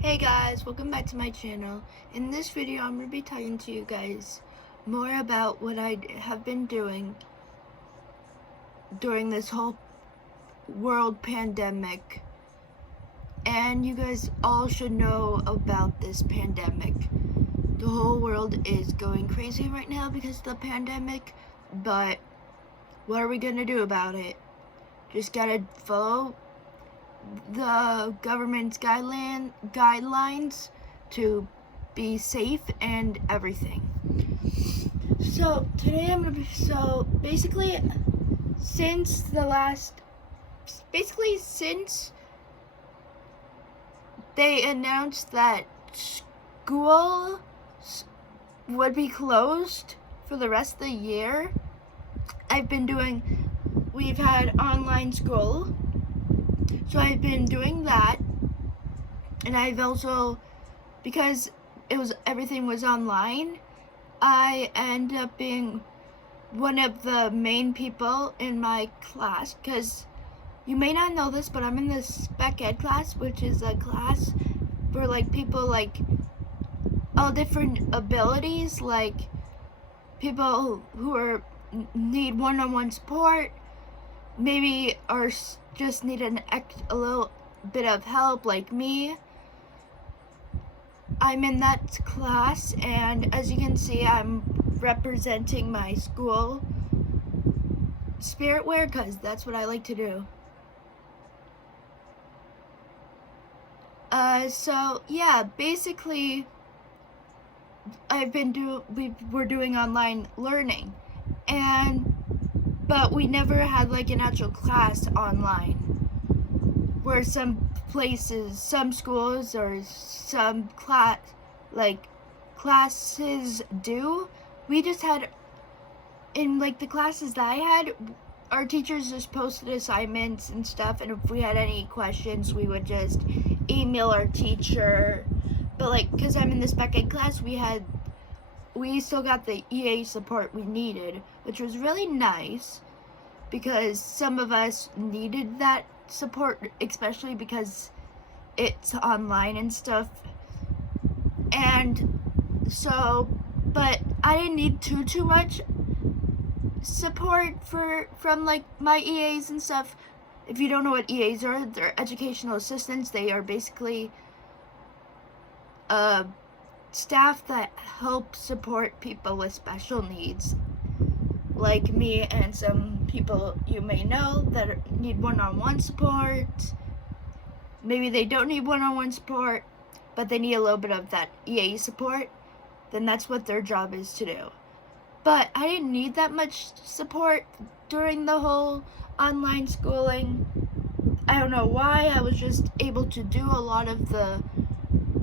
Hey guys, welcome back to my channel. In this video, I'm going to be talking to you guys more about what I have been doing during this whole world pandemic. And you guys all should know about this pandemic. The whole world is going crazy right now because of the pandemic, but what are we going to do about it? Just gotta follow the government's guidelines to be safe and everything. So today I'm gonna be basically since they announced that school would be closed for the rest of the year, we've had online school. So I've been doing that, and I've also, because everything was online, I end up being one of the main people in my class, because you may not know this, but I'm in the spec ed class, which is a class for like people like all different abilities, like people who need one-on-one support, maybe are just need a little bit of help, like me. I'm in that class, and as you can see, I'm representing my school spirit wear because that's what I like to do. So yeah, basically, we're doing online learning, but we never had like an actual class online, where some schools or some classes do. We just had, in like the classes that I had, our teachers just posted assignments and stuff, and if we had any questions, we would just email our teacher. But like, because I'm in the spec ed class, we still got the EA support we needed, which was really nice, because some of us needed that support, especially because it's online and stuff. And so, but I didn't need too much support from like my EAs and stuff. If you don't know what EAs are, they're educational assistants. They are basically staff that help support people with special needs, like me and some people you may know that need one-on-one support. Maybe they don't need one-on-one support, but they need a little bit of that EA support. Then that's what their job is to do. But I didn't need that much support during the whole online schooling. I don't know why. I was just able to do a lot of the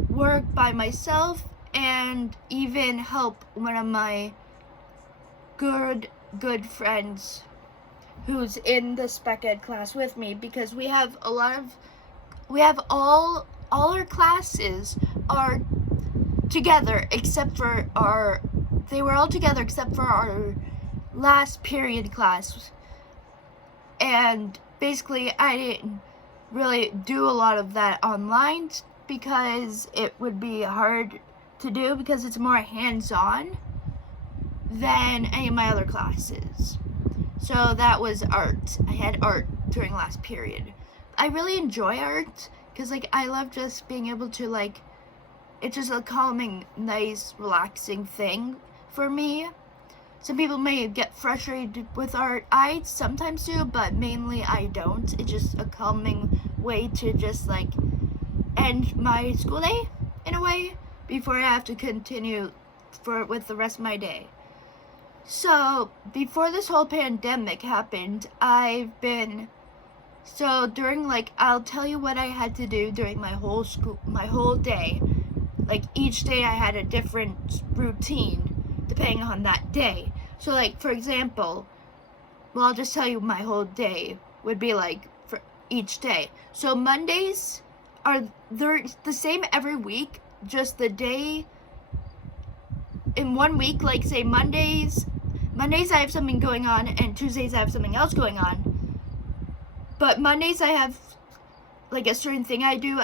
work by myself, and even help one of my good friends who's in the spec ed class with me, because we have all our classes are together except for they were all together except for our last period class. And basically I didn't really do a lot of that online because it would be hard to do, because it's more hands-on than any of my other classes. So that was art. I had art during last period. I really enjoy art because like I love just being able to like, it's just a calming, nice, relaxing thing for me. Some people may get frustrated with art. I sometimes do, but mainly I don't. It's just a calming way to just like end my school day in a way before I have to continue with the rest of my day. So before this whole pandemic happened, during like, I'll tell you what I had to do during my whole day. Like each day I had a different routine depending on that day. So like, for example, well, I'll just tell you my whole day would be like for each day. So Mondays they're the same every week, just the day in 1 week, like say Mondays I have something going on, and Tuesdays I have something else going on. But Mondays I have like a certain thing I do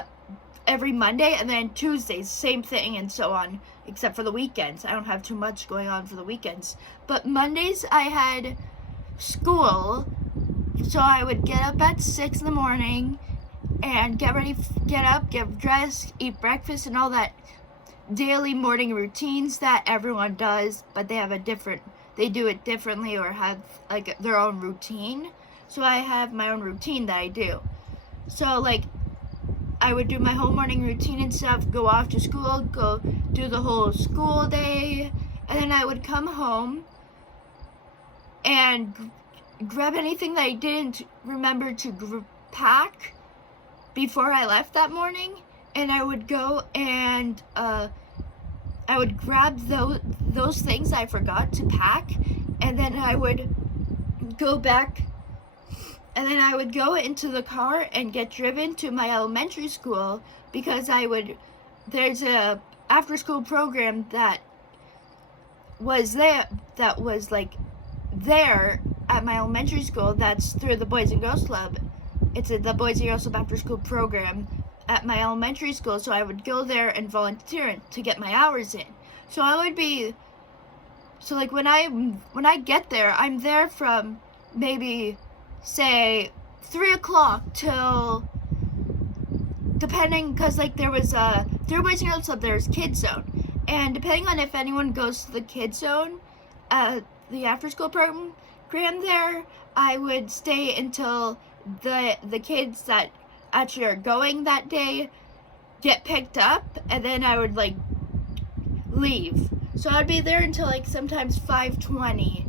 every Monday, and then Tuesdays, same thing, and so on, except for the weekends. I don't have too much going on for the weekends. But Mondays I had school, so I would get up at 6 in the morning and get up, get dressed, eat breakfast, and all that daily morning routines that everyone does, but they do it differently or have like their own routine. So I have my own routine that I do. So like I would do my whole morning routine and stuff, go off to school, go do the whole school day, and then I would come home and grab anything that I didn't remember to pack before I left that morning, and I would go and I would grab those things I forgot to pack, and then I would go back, and then I would go into the car and get driven to my elementary school, because there's a after school program that was there at my elementary school that's through the Boys and Girls Club. It's the Boys and Girls Club after school program at my elementary school, so I would go there and volunteer to get my hours in. So like when I get there, I'm there from maybe say 3 o'clock till, depending, because like there was through Boys and Girls Club there's Kids Zone, and depending on if anyone goes to the Kids Zone, the after school program there, I would stay until the kids that actually are going that day get picked up, and then I would like leave. So I'd be there until like sometimes 5:20.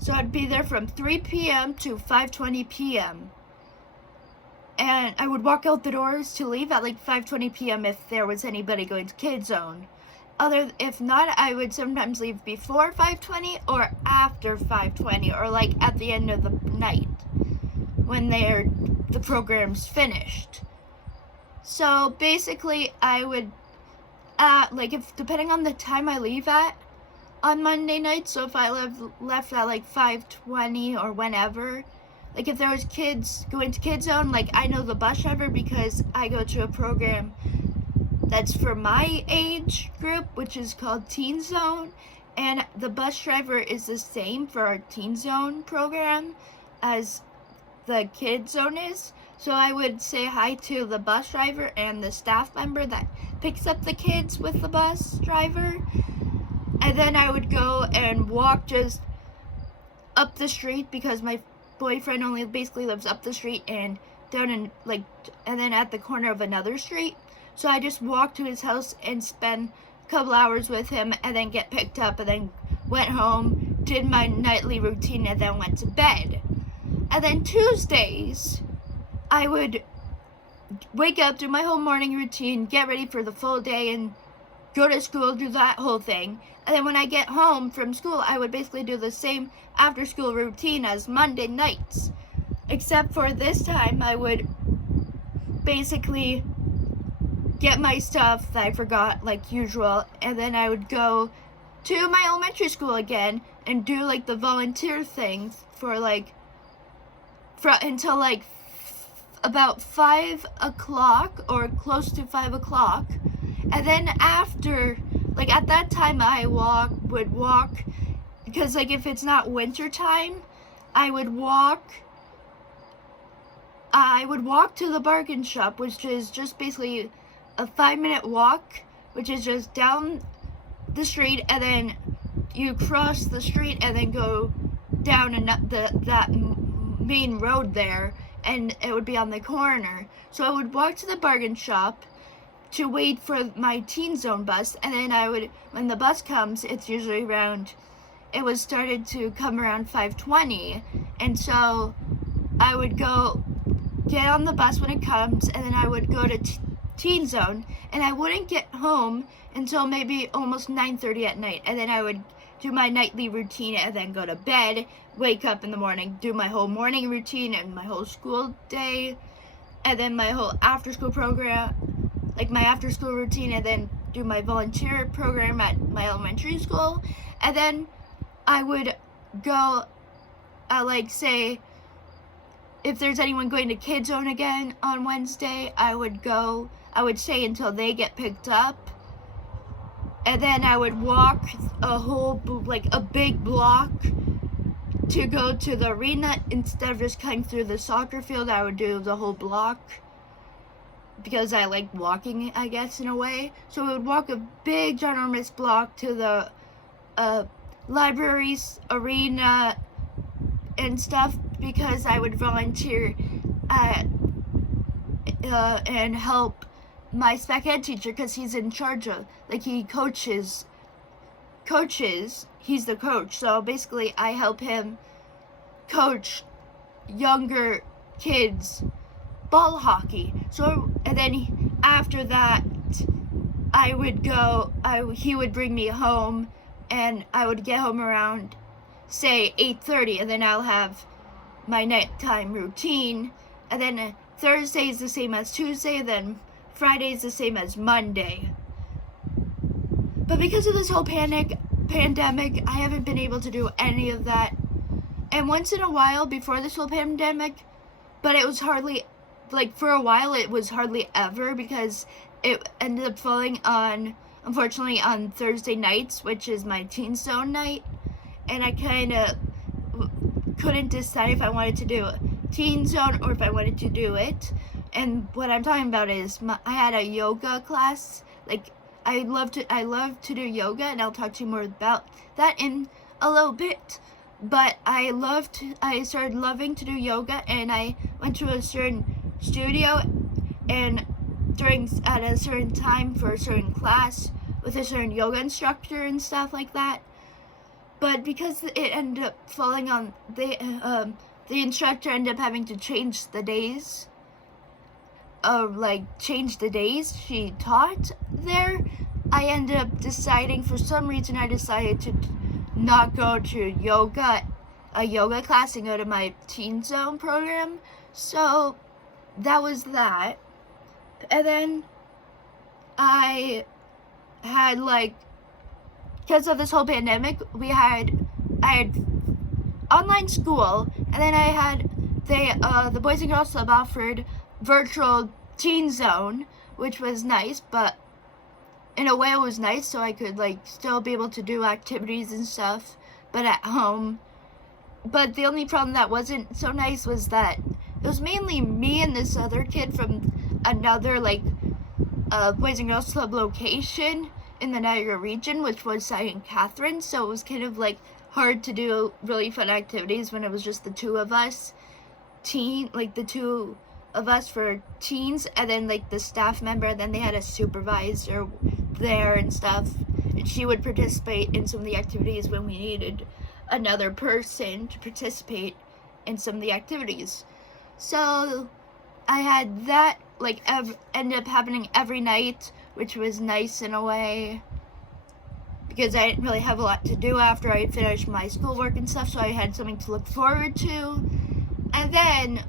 So I'd be there from 3 p.m. to 5:20 p.m. And I would walk out the doors to leave at like 5:20 p.m. if there was anybody going to Kids Zone. If not, I would sometimes leave before 5:20 or after 5:20, or like at the end of the night when the program's finished. So basically I would like, if depending on the time I leave at on Monday night, so if I left at like 5:20 or whenever, like if there was kids going to Kids Zone, like I know the bus driver because I go to a program that's for my age group, which is called Teen Zone, and the bus driver is the same for our Teen Zone program as the Kids Zone is. So I would say hi to the bus driver and the staff member that picks up the kids with the bus driver, and then I would go and walk just up the street, because my boyfriend only basically lives up the street and down in and then at the corner of another street. So I just walked to his house and spent a couple hours with him, and then get picked up, and then went home, did my nightly routine, and then went to bed. And then Tuesdays, I would wake up, do my whole morning routine, get ready for the full day, and go to school, do that whole thing. And then when I get home from school, I would basically do the same after school routine as Monday nights. Except for this time, I would basically get my stuff that I forgot like usual, and then I would go to my elementary school again and do like the volunteer things for until like about 5 o'clock or close to 5 o'clock. And then after, like at that time I would walk, because like if it's not winter time, I would walk to the bargain shop, which is just basically a 5-minute walk, which is just down the street, and then you cross the street and then go down that main road there, and it would be on the corner. So I would walk to the bargain shop to wait for my Teen Zone bus, and then when the bus comes, it's usually it was started to come around 5:20, and so I would go get on the bus when it comes, and then I would go to Teen Zone, and I wouldn't get home until maybe almost 9:30 at night, and then I would do my nightly routine and then go to bed, wake up in the morning, do my whole morning routine and my whole school day, and then my whole after school program, like my after school routine, and then do my volunteer program at my elementary school. And then I would go like say if there's anyone going to Kid Zone again on Wednesday, I would stay until they get picked up. And then I would walk a big block to go to the arena. Instead of just cutting through the soccer field, I would do the whole block because I like walking, I guess, in a way. So I would walk a big, ginormous block to the libraries, arena, and stuff, because I would volunteer and help my spec ed teacher, because he's in charge of, like, he coaches, he's the coach. So basically I help him coach younger kids ball hockey. So, and then after that, he would bring me home, and I would get home around, say, 8:30, and then I'll have my nighttime routine. And then Thursday is the same as Tuesday, then Friday is the same as Monday. But because of this whole pandemic, I haven't been able to do any of that. And once in a while before this whole pandemic, but it was hardly, like, for a while it was hardly ever, because it ended up falling on, unfortunately, on Thursday nights, which is my Teen Zone night. And I kind of couldn't decide if I wanted to do Teen Zone or if I wanted to do it. And what I'm talking about is I had a yoga class. Like, I love to do yoga, and I'll talk to you more about that in a little bit. But I started loving to do yoga, and I went to a certain studio, and at a certain time for a certain class with a certain yoga instructor and stuff like that. But because it ended up falling on the instructor ended up having to change the days. Change the days she taught there, I ended up deciding, for some reason I decided to not go to a yoga class, and go to my Teen Zone program. So that was that. And then I had, like, because of this whole pandemic, I had online school, and then I had the Boys and Girls Club offered virtual Teen Zone, which was nice. But in a way it was nice, so I could, like, still be able to do activities and stuff, but at home. But the only problem that wasn't so nice was that it was mainly me and this other kid from another, like, Boys and Girls Club location in the Niagara region, which was St. Catharines. So it was kind of, like, hard to do really fun activities when it was just the two of us, the two of us for teens, and then, like, the staff member, and then they had a supervisor there and stuff, and she would participate in some of the activities when we needed another person to participate in some of the activities. So I had that, like, ended up happening every night, which was nice in a way, because I didn't really have a lot to do after I finished my schoolwork and stuff, so I had something to look forward to. And then,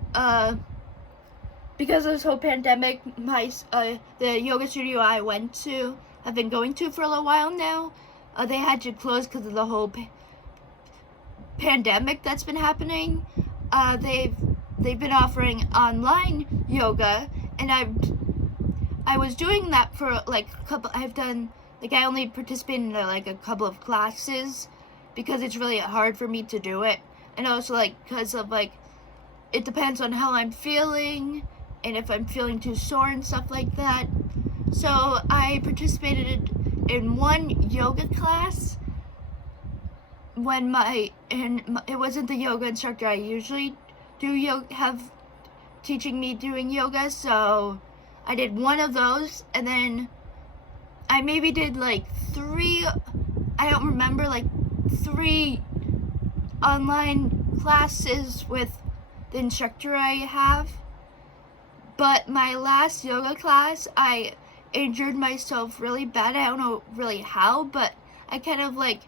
because of this whole pandemic, the yoga studio I have been going to for a little while now, they had to close because of the whole pandemic that's been happening. They've been offering online yoga, and I was doing that for, like, a couple. I only participated in, like, a couple of classes because it's really hard for me to do it, and also, like, because of, like, it depends on how I'm feeling and if I'm feeling too sore and stuff like that. So I participated in one yoga class when it wasn't the yoga instructor I usually have teaching me doing yoga, so I did one of those, and then I maybe did, like, three online classes with the instructor I have. But my last yoga class, I injured myself really bad. I don't know really how, but I kind of, like,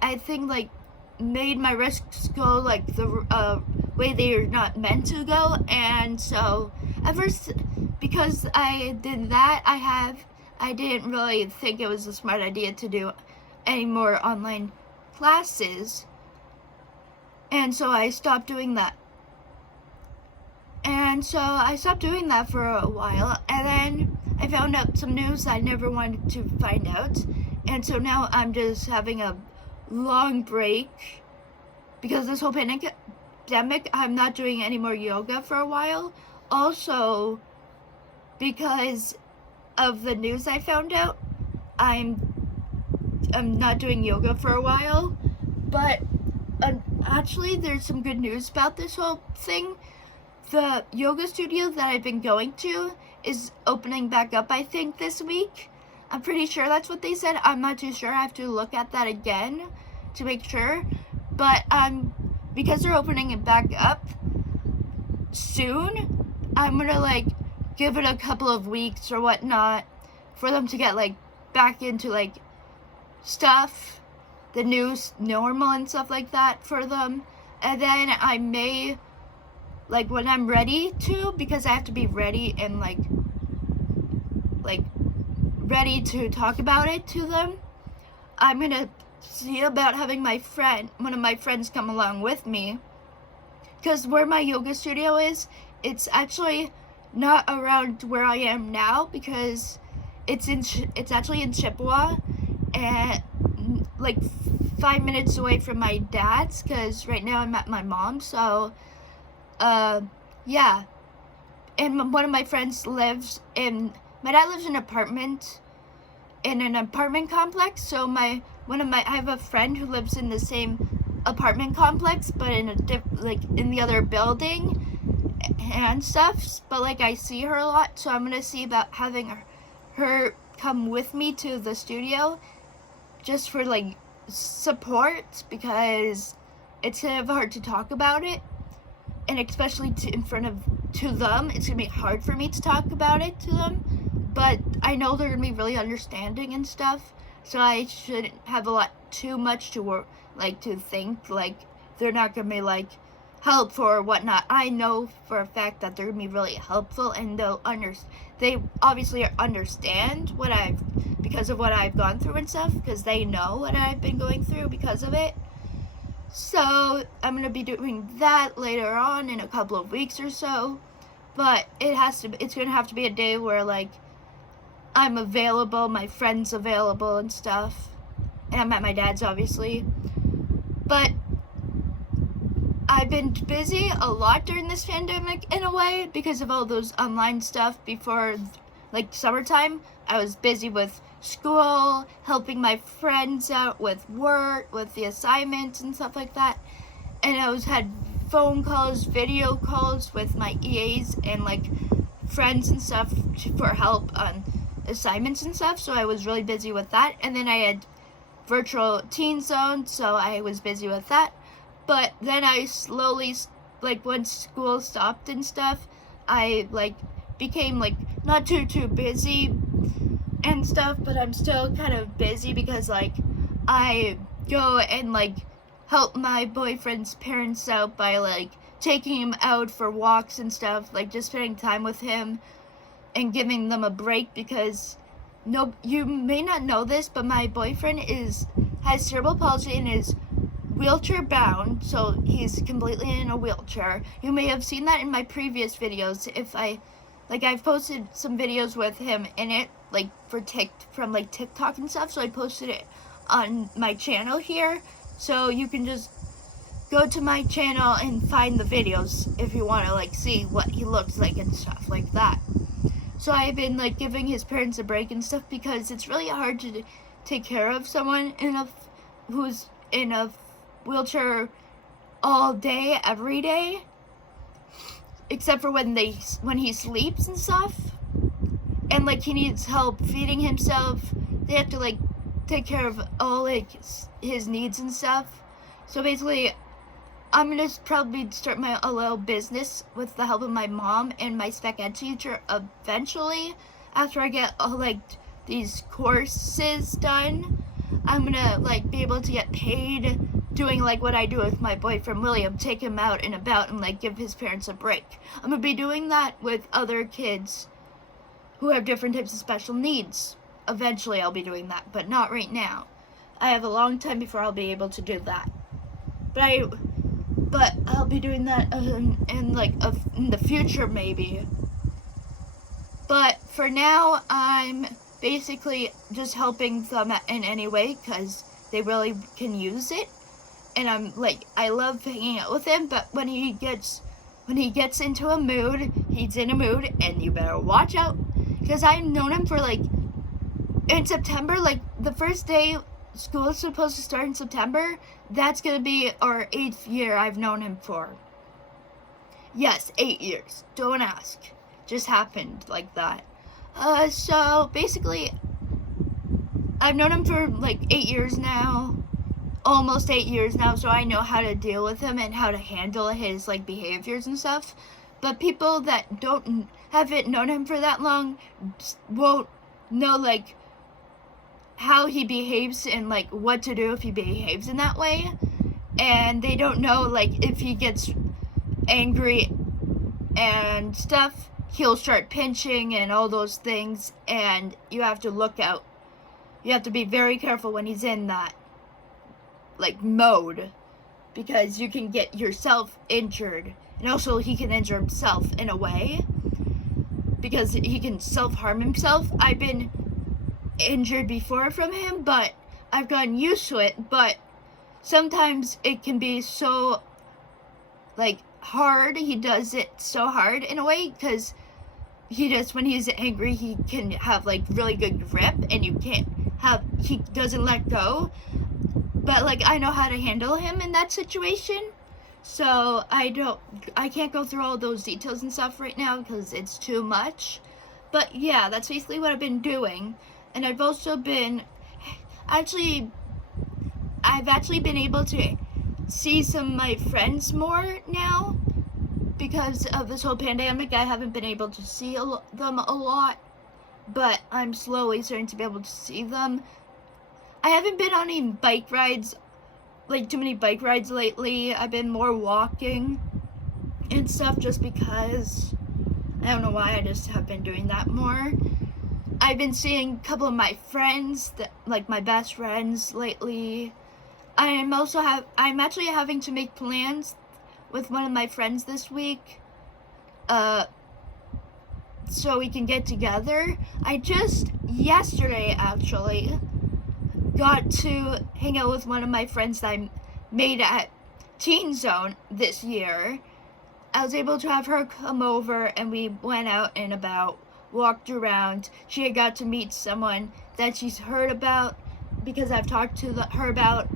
I think, like, made my wrists go, like, the way they are not meant to go. And so because I did that, I didn't really think it was a smart idea to do any more online classes, and so I stopped doing that. And so I stopped doing that for a while, and then I found out some news I never wanted to find out. And so now I'm just having a long break because this whole pandemic. I'm not doing any more yoga for a while. Also, because of the news I found out, I'm not doing yoga for a while. But actually, there's some good news about this whole thing. The yoga studio that I've been going to is opening back up, I think, this week. I'm pretty sure that's what they said. I'm not too sure. I have to look at that again to make sure. But because they're opening it back up soon, I'm gonna like give it a couple of weeks or whatnot for them to get like back into like stuff, the new normal and stuff like that for them. And then I may, like when I'm ready to, because I have to be ready and like ready to talk about it to them, I'm gonna see about having one of my friends come along with me. Because where my yoga studio is, it's actually not around where I am now, because it's actually in Chippewa, and like 5 minutes away from my dad's, because right now I'm at my mom's. So yeah, and one of my friends lives in, my dad lives in an apartment complex. So I have a friend who lives in the same apartment complex, but in in the other building and stuff. But like I see her a lot, so I'm gonna see about having her come with me to the studio, just for like support, because it's kind of hard to talk about it, and especially to them, it's gonna be hard for me to talk about it to them. But I know they're gonna be really understanding and stuff, so I shouldn't have too much to work, like to think like they're not gonna be like helpful or whatnot. I know for a fact that they're gonna be really helpful, and they obviously understand because of what I've gone through and stuff, because they know what I've been going through because of it. So I'm gonna be doing that later on in a couple of weeks or so. But it's gonna have to be a day where like I'm available, my friend's available and stuff, and I'm at my dad's obviously. But I've been busy a lot during this pandemic in a way, because of all those online stuff. Before like summertime, I was busy with school, helping my friends out with work, with the assignments and stuff like that. And I had phone calls, video calls with my EAs and like friends and stuff for help on assignments and stuff. So I was really busy with that. And then I had virtual teen zone, so I was busy with that. But then I slowly, like once school stopped and stuff, I like became like not too busy and stuff, but I'm still kind of busy, because like I go and like help my boyfriend's parents out by like taking him out for walks and stuff, like just spending time with him and giving them a break. Because you may not know this, but my boyfriend has cerebral palsy and is wheelchair bound, so he's completely in a wheelchair. You may have seen that in my previous videos. I've posted some videos with him in it, like from like TikTok and stuff, so I posted it on my channel here. So you can just go to my channel and find the videos if you want to like see what he looks like and stuff like that. So I've been like giving his parents a break and stuff, because it's really hard to take care of someone who's in a wheelchair all day, every day, except for when he sleeps and stuff, and like he needs help feeding himself. They have to like take care of all like his needs and stuff. So basically, I'm gonna probably start a little business with the help of my mom and my spec ed teacher eventually, after I get all like these courses done. I'm gonna like be able to get paid doing like what I do with my boyfriend William, take him out and about and like give his parents a break. I'm gonna be doing that with other kids who have different types of special needs. Eventually I'll be doing that, but not right now. I have a long time before I'll be able to do that. But but I'll be doing that in the future maybe. But for now, I'm basically just helping them in any way because they really can use it. And I love hanging out with him, but when he gets into a mood, he's in a mood, and you better watch out. Because I've known him for in September, the first day school is supposed to start in September, that's gonna be our 8th year I've known him for. Yes, 8 years. Don't ask. Just happened like that. So basically, I've known him for 8 years now. Almost 8 years now, so I know how to deal with him and how to handle his behaviors and stuff. But people that haven't known him for that long won't know how he behaves and what to do if he behaves in that way. And they don't know if he gets angry and stuff, he'll start pinching and all those things, and you have to look out. You have to be very careful when he's in that mode, because you can get yourself injured, and also he can injure himself in a way because he can self-harm himself. I've been injured before from him, but I've gotten used to it. But sometimes it can be so hard. He does it so hard in a way because when he's angry, he can have really good grip, and he doesn't let go. But I know how to handle him in that situation, so I can't go through all those details and stuff right now because it's too much. But yeah, that's basically what I've been doing. And I've also been I've actually been able to see some of my friends more now because of this whole pandemic. I haven't been able to see them a lot, but I'm slowly starting to be able to see them. I haven't been on any bike rides, too many bike rides lately. I've been more walking and stuff just because, I don't know why, I just have been doing that more. I've been seeing a couple of my friends, my best friends lately. I'm actually having to make plans with one of my friends this week, so we can get together. I just, yesterday actually, got to hang out with one of my friends that I made at Teen Zone this year. I was able to have her come over, and we went out and about, walked around. She had got to meet someone that she's heard about because I've talked to her about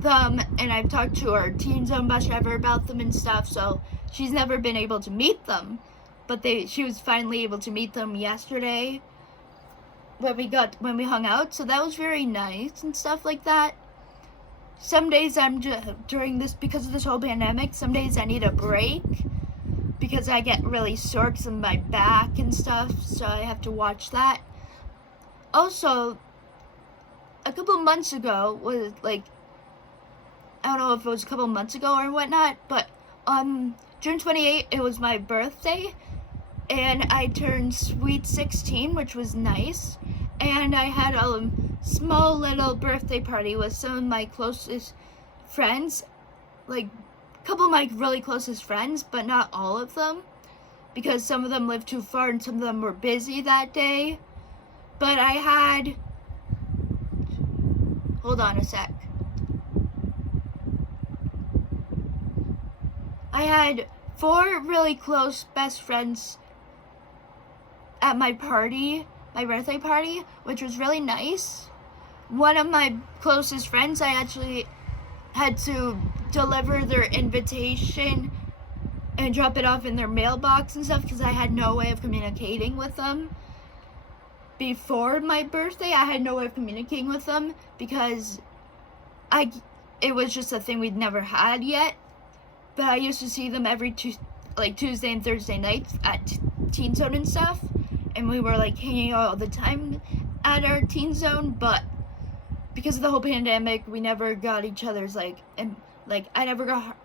them, and I've talked to our Teen Zone bus driver about them and stuff, so she's never been able to meet them. But she was finally able to meet them yesterday when we hung out, so that was very nice and stuff like that. Some days because of this whole pandemic, some days I need a break because I get really sore because of my back and stuff, so I have to watch that. Also, a couple months ago was I don't know if it was a couple months ago or whatnot, but on June 28th, it was my birthday, and I turned sweet 16, which was nice. And I had a small little birthday party with some of my closest friends, a couple of my really closest friends, but not all of them, because some of them lived too far and some of them were busy that day. But hold on a sec. I had 4 really close best friends at my birthday party, which was really nice. One of my closest friends, I actually had to deliver their invitation and drop it off in their mailbox and stuff because I had no way of communicating with them. Before my birthday, I had no way of communicating with them because it was just a thing we'd never had yet. But I used to see them every Tuesday and Thursday nights at Teen Zone and stuff. And we were hanging out all the time at our Teen Zone, but because of the whole pandemic, we never got each other's I never got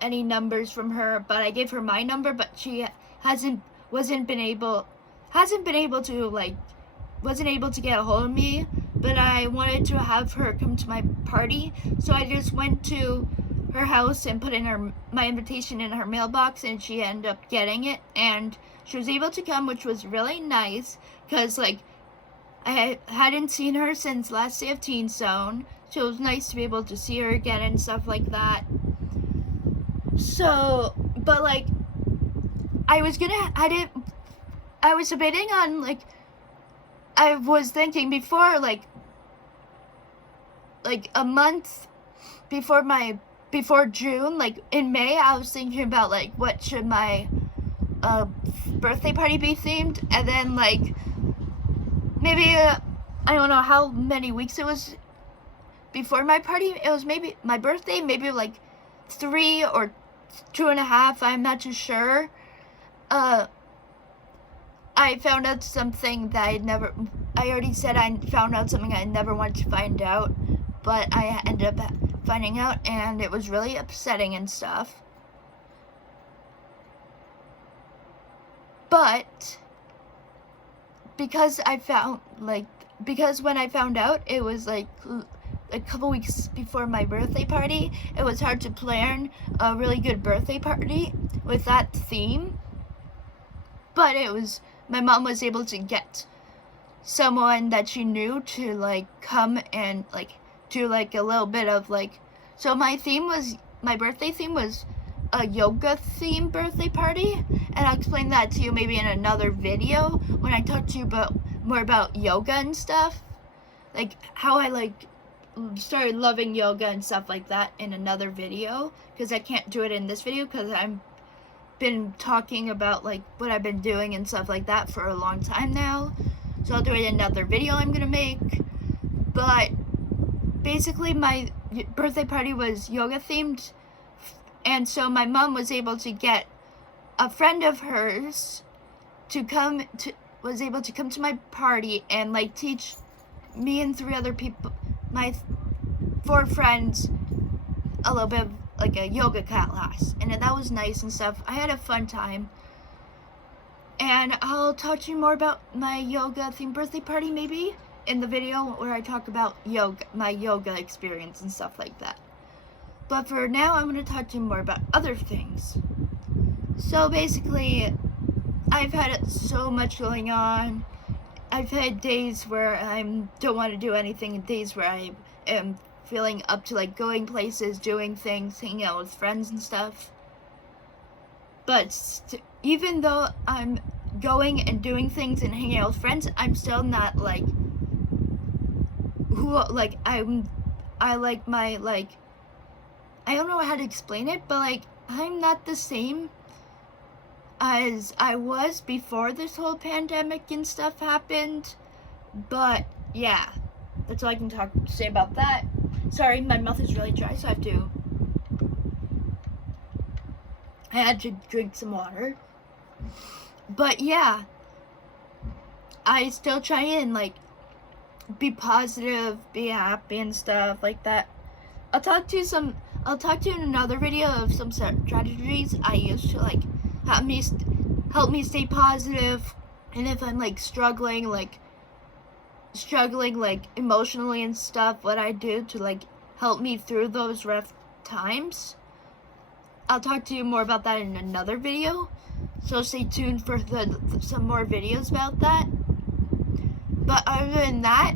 any numbers from her, but I gave her my number, but she wasn't able to get a hold of me. But I wanted to have her come to my party, so I just went to her house and put in my invitation in her mailbox, and she ended up getting it, and she was able to come, which was really nice because like I hadn't seen her since last day of Teen Zone, so it was nice to be able to see her again and stuff like that. So, but like I was debating on, like, I was thinking before, like a month before June, like in May, I was thinking about like what should my birthday party be themed, and then like maybe I don't know how many weeks it was before my party. It was maybe my birthday, maybe like 3 or 2.5. I'm not too sure. I found out something that I already said I found out something I never wanted to find out, but I ended up finding out, and it was really upsetting and stuff. But because when I found out, it was like a couple weeks before my birthday party, it was hard to plan a really good birthday party with that theme. But my mom was able to get someone that she knew to like come and like do like a little bit of like, so my birthday theme was a yoga themed birthday party, and I'll explain that to you maybe in another video when I talk to you more about yoga and stuff, like how I like started loving yoga and stuff like that in another video, because I can't do it in this video because I'm been talking about like what I've been doing and stuff like that for a long time now, so I'll do it in another video I'm gonna make. But basically my birthday party was yoga themed, and so my mom was able to get a friend of hers was able to come to my party and like teach me and 3 other people, my 4 friends, a little bit of like a yoga class, and that was nice and stuff. I had a fun time, and I'll talk to you more about my yoga themed birthday party maybe in the video where I talk about my yoga experience and stuff like that. But for now, I'm going to talk to you more about other things. So basically, I've had so much going on. I've had days where I don't want to do anything, and days where I am feeling up to like going places, doing things, hanging out with friends and stuff. But even though I'm going and doing things and hanging out with friends, I'm still not like I don't know how to explain it, but like I'm not the same as I was before this whole pandemic and stuff happened. But yeah, that's all I can say about that. Sorry, my mouth is really dry, so I had to drink some water. But yeah, I still try and like be positive, be happy and stuff like that. I'll talk to you in another video of some strategies I use to like help me stay positive, and if I'm like struggling emotionally and stuff, what I do to like help me through those rough times. I'll talk to you more about that in another video, so stay tuned for some more videos about that. But other than that,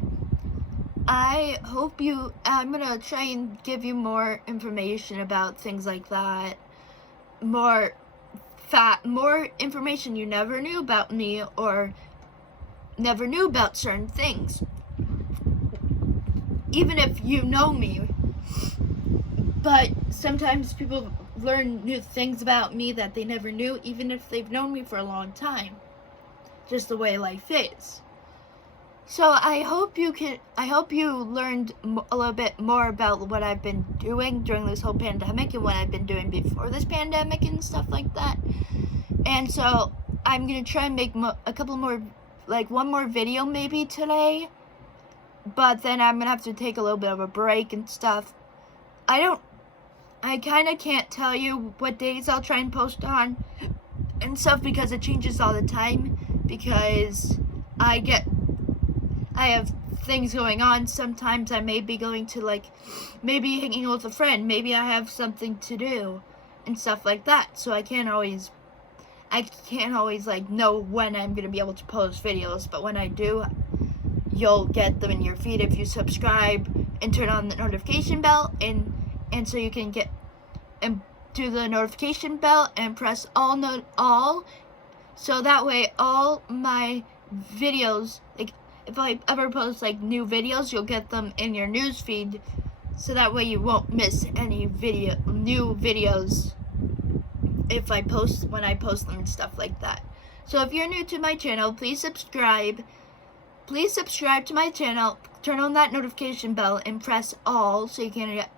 I'm gonna try and give you more information about things like that, more information you never knew about me or never knew about certain things, even if you know me. But sometimes people learn new things about me that they never knew, even if they've known me for a long time. Just the way life is. So I hope you learned a little bit more about what I've been doing during this whole pandemic and what I've been doing before this pandemic and stuff like that. And so I'm gonna try and make a couple more, like one more video maybe today, but then I'm gonna have to take a little bit of a break and stuff. I kind of can't tell you what days I'll try and post on and stuff because it changes all the time, because I have things going on. Sometimes I may be going to, like, maybe hanging with a friend. Maybe I have something to do and stuff like that. So I can't always like know when I'm gonna be able to post videos. But when I do, you'll get them in your feed if you subscribe and turn on the notification bell, and so you can get and do the notification bell and press all, so that way all my videos, like if I ever post like new videos, you'll get them in your news feed, so that way you won't miss any new videos if when I post them and stuff like that. So if you're new to my channel, please subscribe to my channel, turn on that notification bell, and press all so you can get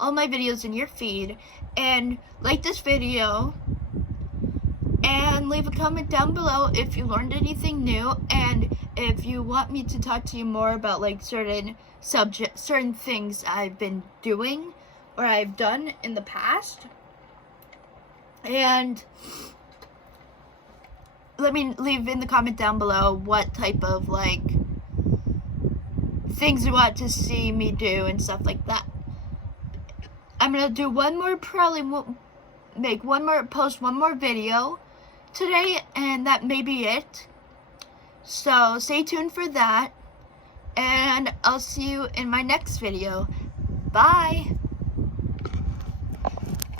all my videos in your feed. And like this video, and leave a comment down below if you learned anything new, and if you want me to talk to you more about like certain things I've been doing or I've done in the past. And let me leave in the comment down below what type of like things you want to see me do and stuff like that. I'm gonna do post one more video today, and that may be it. So stay tuned for that, and I'll see you in my next video. Bye.